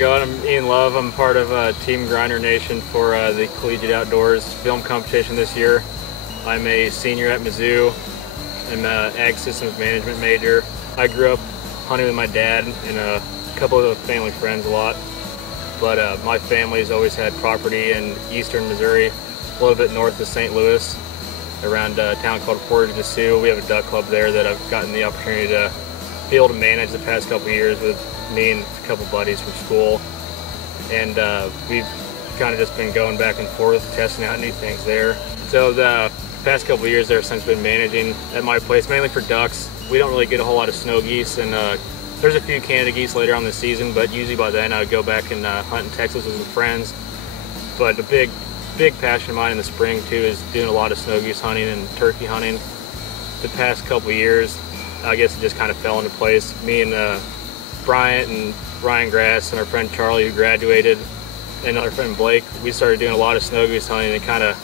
going? I'm Ian Love. I'm part of Team Grinder Nation for the Collegiate Outdoors film competition this year. I'm a senior at Mizzou. I'm an ag systems management major. I grew up hunting with my dad and a couple of family friends a lot. But my family's always had property in eastern Missouri, a little bit north of St. Louis, around a town called Portage de Sioux. We have a duck club there that I've gotten the opportunity to be able to manage the past couple of years with me and a couple buddies from school. And we've kind of just been going back and forth, testing out new things there. So the past couple of years there, since been managing at my place, mainly for ducks. We don't really get a whole lot of snow geese, and there's a few Canada geese later on the season, but usually by then I would go back and hunt in Texas with some friends. But a big passion of mine in the spring too is doing a lot of snow goose hunting and turkey hunting. The past couple of years, I guess it just kind of fell into place. Me and Bryant and Ryan Grass and our friend Charlie, who graduated, and our friend Blake, we started doing a lot of snow goose hunting, and it kind of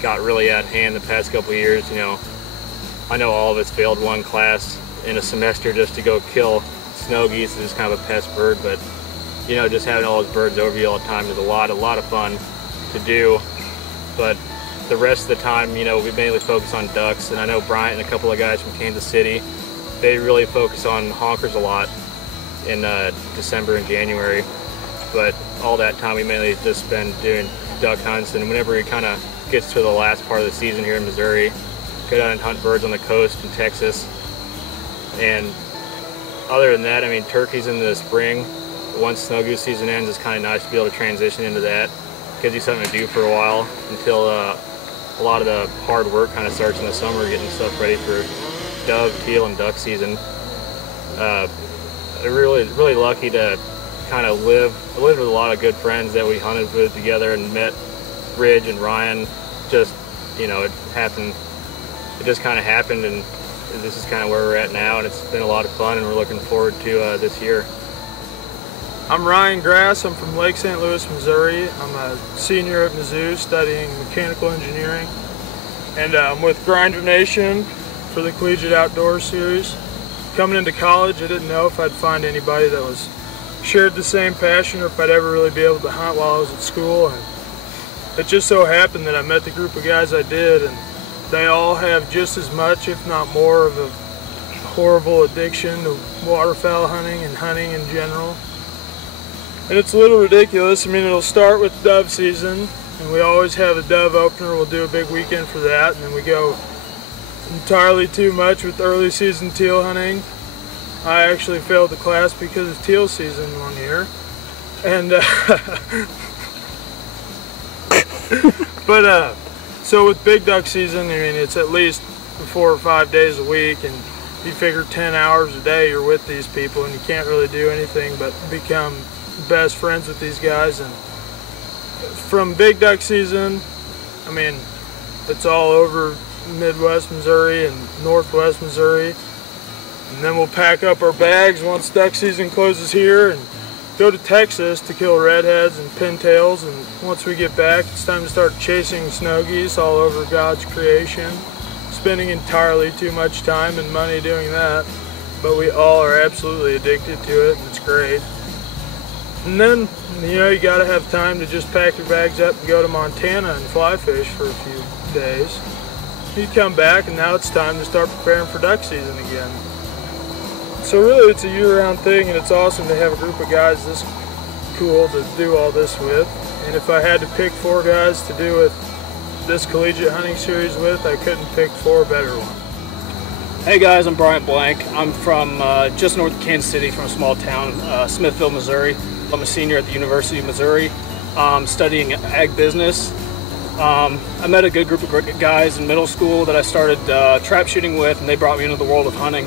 got really out of hand the past couple of years. You know, I know all of us failed one class in a semester just to go kill snow geese. Is kind of a pest bird, but you know, just having all those birds over you all the time is a lot of fun to do. But the rest of the time, you know, we mainly focus on ducks, and I know Bryant and a couple of guys from Kansas City, they really focus on honkers a lot in December and January. But all that time we mainly just spend doing duck hunts, and whenever it kind of gets to the last part of the season here in Missouri, go down and hunt birds on the coast in Texas. And other than that, I mean, turkeys in the spring, once snow goose season ends, it's kind of nice to be able to transition into that. Gives you something to do for a while until a lot of the hard work kind of starts in the summer, getting stuff ready for dove, teal, and duck season. I'm really lucky to kind of live with a lot of good friends that we hunted with together and met. Ridge and Ryan, just, you know, it just kind of happened, and this is kind of where we're at now, and it's been a lot of fun, and we're looking forward to this year. I'm Ryan Grass. I'm from Lake St. Louis, Missouri. I'm a senior at Mizzou studying mechanical engineering, and I'm with Grinder Nation for the Collegiate Outdoors series. Coming into college, I didn't know if I'd find anybody that shared the same passion, or if I'd ever really be able to hunt while I was at school. And it just so happened that I met the group of guys I did, and they all have just as much, if not more, of a horrible addiction to waterfowl hunting and hunting in general. And it's a little ridiculous. I mean, it'll start with dove season, and we always have a dove opener. We'll do a big weekend for that, and then we go entirely too much with early season teal hunting. I actually failed the class because of teal season one year, and but so with big duck season, I mean, it's at least 4 or 5 days a week, and you figure 10 hours a day you're with these people, and you can't really do anything but become best friends with these guys. And from big duck season, I mean, it's all over Midwest Missouri and Northwest Missouri, and then we'll pack up our bags once duck season closes here and go to Texas to kill redheads and pintails. And once we get back, it's time to start chasing snow geese all over God's creation, spending entirely too much time and money doing that, but we all are absolutely addicted to it, and it's great. And then, you know, you gotta have time to just pack your bags up and go to Montana and fly fish for a few days. You come back, and now it's time to start preparing for duck season again. So really, it's a year-round thing, and it's awesome to have a group of guys this cool to do all this with. And if I had to pick 4 guys to do with this collegiate hunting series with, I couldn't pick 4 better ones. Hey guys, I'm Bryant Blank. I'm from just north of Kansas City, from a small town, Smithville, Missouri. I'm a senior at the University of Missouri, studying ag business. I met a good group of guys in middle school that I started trap shooting with, and they brought me into the world of hunting.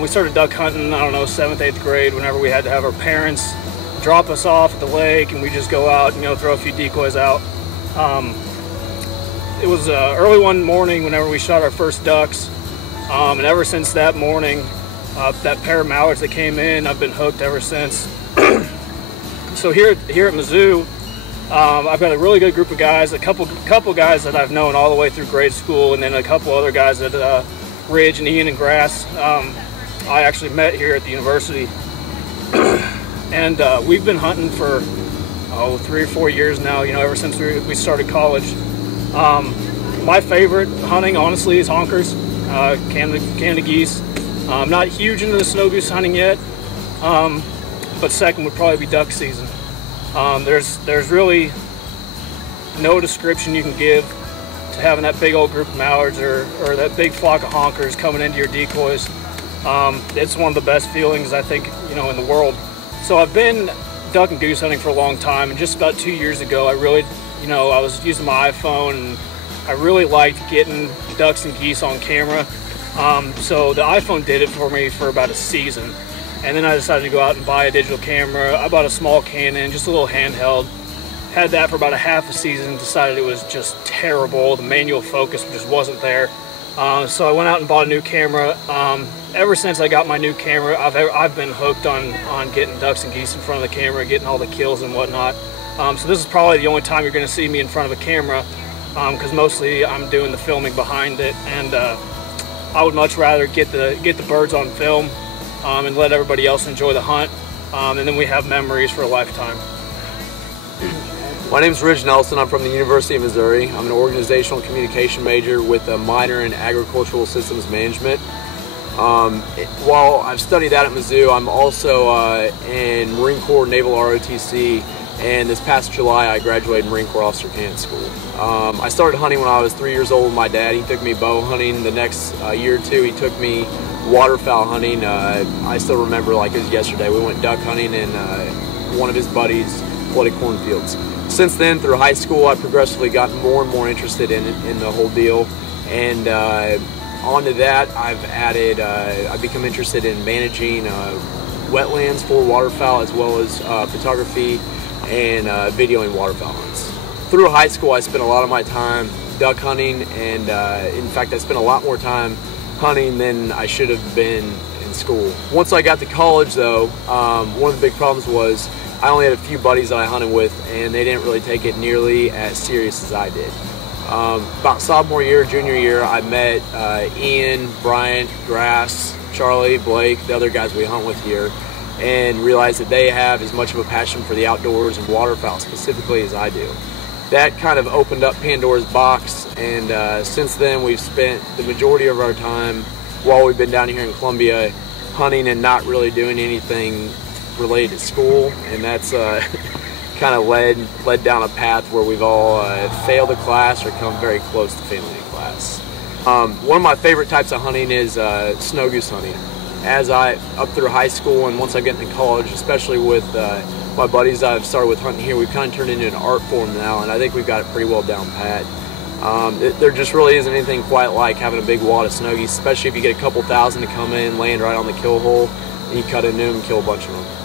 We started duck hunting, I don't know, 7th, 8th grade, whenever we had to have our parents drop us off at the lake, and we just go out and, you know, throw a few decoys out. It was early one morning whenever we shot our first ducks, and ever since that morning, that pair of mallards that came in, I've been hooked ever since. So here at Mizzou, I've got a really good group of guys, a couple guys that I've known all the way through grade school, and then a couple other guys that Ridge and Ian and Grass I actually met here at the university. and we've been hunting for 3 or 4 years now. You know, ever since we started college. My favorite hunting, honestly, is honkers, Canada geese. I'm not huge into the snow goose hunting yet, but second would probably be duck season. There's really no description you can give to having that big old group of mallards or that big flock of honkers coming into your decoys. It's one of the best feelings, I think, you know, in the world. So I've been duck and goose hunting for a long time, and just about 2 years ago, I really, you know, I was using my iPhone, and I really liked getting ducks and geese on camera. So the iPhone did it for me for about a season. And then I decided to go out and buy a digital camera. I bought a small Canon, just a little handheld. Had that for about a half a season, decided it was just terrible. The manual focus just wasn't there. So I went out and bought a new camera. Ever since I got my new camera, I've been hooked on getting ducks and geese in front of the camera, getting all the kills and whatnot. So this is probably the only time you're gonna see me in front of a camera, because mostly I'm doing the filming behind it, and I would much rather get the birds on film and let everybody else enjoy the hunt, and then we have memories for a lifetime. My name is Ridge Nelson. I'm from the University of Missouri. I'm an organizational communication major with a minor in agricultural systems management. While I've studied that at Mizzou, I'm also in Marine Corps Naval ROTC, and this past July I graduated Marine Corps Officer Candidate School. I started hunting when I was 3 years old with my dad. He took me bow hunting. The next year or two he took me waterfowl hunting. I still remember like it was yesterday. We went duck hunting, and one of his buddies flooded cornfields. Since then, through high school, I've progressively gotten more and more interested in the whole deal, and onto that, I've become interested in managing wetlands for waterfowl, as well as photography and videoing waterfowl hunts. Through high school, I spent a lot of my time duck hunting, and in fact, I spent a lot more time hunting than I should have been in school. Once I got to college, though, one of the big problems was I only had a few buddies that I hunted with, and they didn't really take it nearly as serious as I did. About sophomore year, junior year, I met Ian, Bryant, Grass, Charlie, Blake, the other guys we hunt with here, and realized that they have as much of a passion for the outdoors and waterfowl specifically as I do. That kind of opened up Pandora's box, and since then we've spent the majority of our time while we've been down here in Columbia hunting and not really doing anything related to school, and that's kind of led down a path where we've all failed a class or come very close to failing a class. One of my favorite types of hunting is snow goose hunting. As up through high school and once I get into college, especially with my buddies I've started with hunting here, we've kind of turned into an art form now, and I think we've got it pretty well down pat. There just really isn't anything quite like having a big wad of snow geese, especially if you get a couple thousand to come in, land right on the kill hole, and you cut into them and kill a bunch of them.